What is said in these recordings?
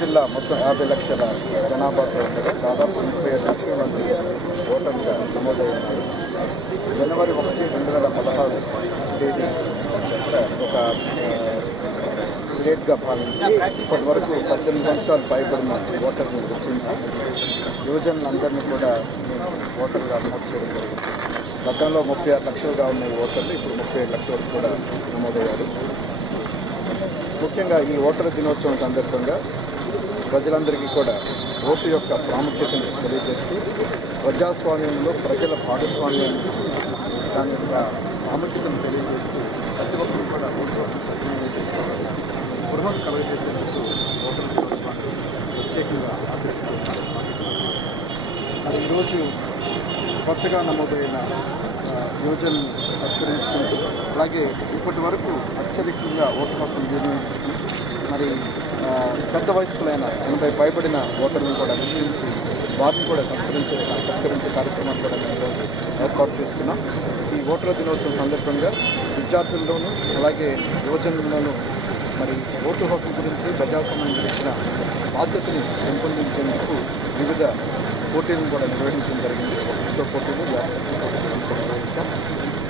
జిల్లా మొత్తం 50 లక్షల జనాభాతో ఉండగా దాదాపు 37 లక్షల మంది ఓటర్లుగా నమోదయ్యారు. జనవరి 1, 2016 తేదీ ఒక డేట్గా భావించి ఇప్పటి వరకు 18 సంవత్సరాలు పైబడిన ఓటర్లను గుర్తించి యువజనులందరినీ కూడా ఓటర్లుగా నమోదు చేయడం జరిగింది. గతంలో 36 లక్షలుగా ఉన్న ఓటర్లు ఇప్పుడు 37 లక్షల వరకు కూడా నమోదయ్యారు. ముఖ్యంగా ఈ ఓటరు దినోత్సవం సందర్భంగా ప్రజలందరికీ కూడా ఓటు యొక్క ప్రాముఖ్యతను తెలియజేస్తూ ప్రజాస్వామ్యంలో ప్రజల భాగస్వామ్యాన్ని దాని యొక్క ప్రాముఖ్యతను తెలియజేస్తూ ప్రతి ఒక్కరు కూడా ఓటు హక్కు సద్వినియోగం చేసుకోవాలి. గృహం కలుగజేసేందుకు ఓటరు దినోత్సవాన్ని ప్రత్యేకంగా ఆచరిస్తున్నారు. మరి ఈరోజు కొత్తగా నమోదైన యువజనులను సత్కరించుకుంటూ అలాగే ఇప్పటి వరకు అత్యధికంగా ఓటు హక్కును వినియోగించుకుని మరి పెద్ద వయస్కులైన 80 పైబడిన ఓటర్లను కూడా గుర్తించి వారిని కూడా సత్కరించే కార్యక్రమాన్ని కూడా మేము ఏర్పాటు చేసుకున్నాం. ఈ ఓటరు దినోత్సవం సందర్భంగా విద్యార్థుల్లోనూ అలాగే యువజనుల్లోనూ మరి ఓటు హక్కు గురించి ప్రజాస్వామ్యం గురించిన బాధ్యతని పెంపొందించేందుకు వివిధ పోటీలను కూడా నిర్వహించడం జరిగింది. వక్తృత్వ పోటీలు, వ్యాస పోటీలను కూడా నిర్వహించాం.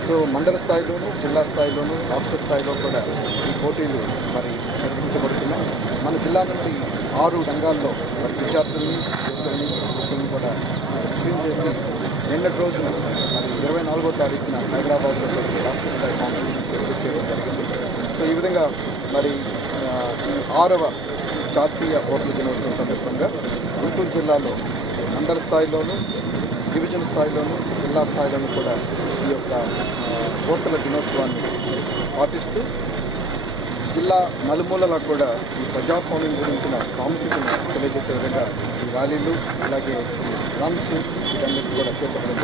సో మండల స్థాయిలోనూ, జిల్లా స్థాయిలోనూ, రాష్ట్ర స్థాయిలో కూడా ఈ పోటీలు మరి నిర్వహించబడుతున్నాయి. మన జిల్లా నుండి 6 రంగాల్లో మరి విద్యార్థుల్ని, యువకుల్ని కూడా స్క్రీన్ చేసి నిన్నటి రోజున మరి 24వ తారీఖున హైదరాబాద్లో రాష్ట్ర స్థాయి కాంపిటీషన్స్ నిర్వహించడం జరిగింది. సో ఈ విధంగా మరి ఈ 6వ జాతీయ ఓటర్ల దినోత్సవం సందర్భంగా గుంటూరు జిల్లాలో మండల స్థాయిలోనూ, డివిజన్ స్థాయిలోనూ, జిల్లా స్థాయిలోనూ కూడా ఈ యొక్క ఓటర్ల దినోత్సవాన్ని పాటిస్తూ జిల్లా నలుమూలలా కూడా ఈ ప్రజాస్వామ్యం గురించిన ప్రాముఖ్యతను తెలియజేసే విధంగా ఈ ర్యాలీలు అలాగే రన్స్ ఇవన్నీ కూడా చేపట్టడం.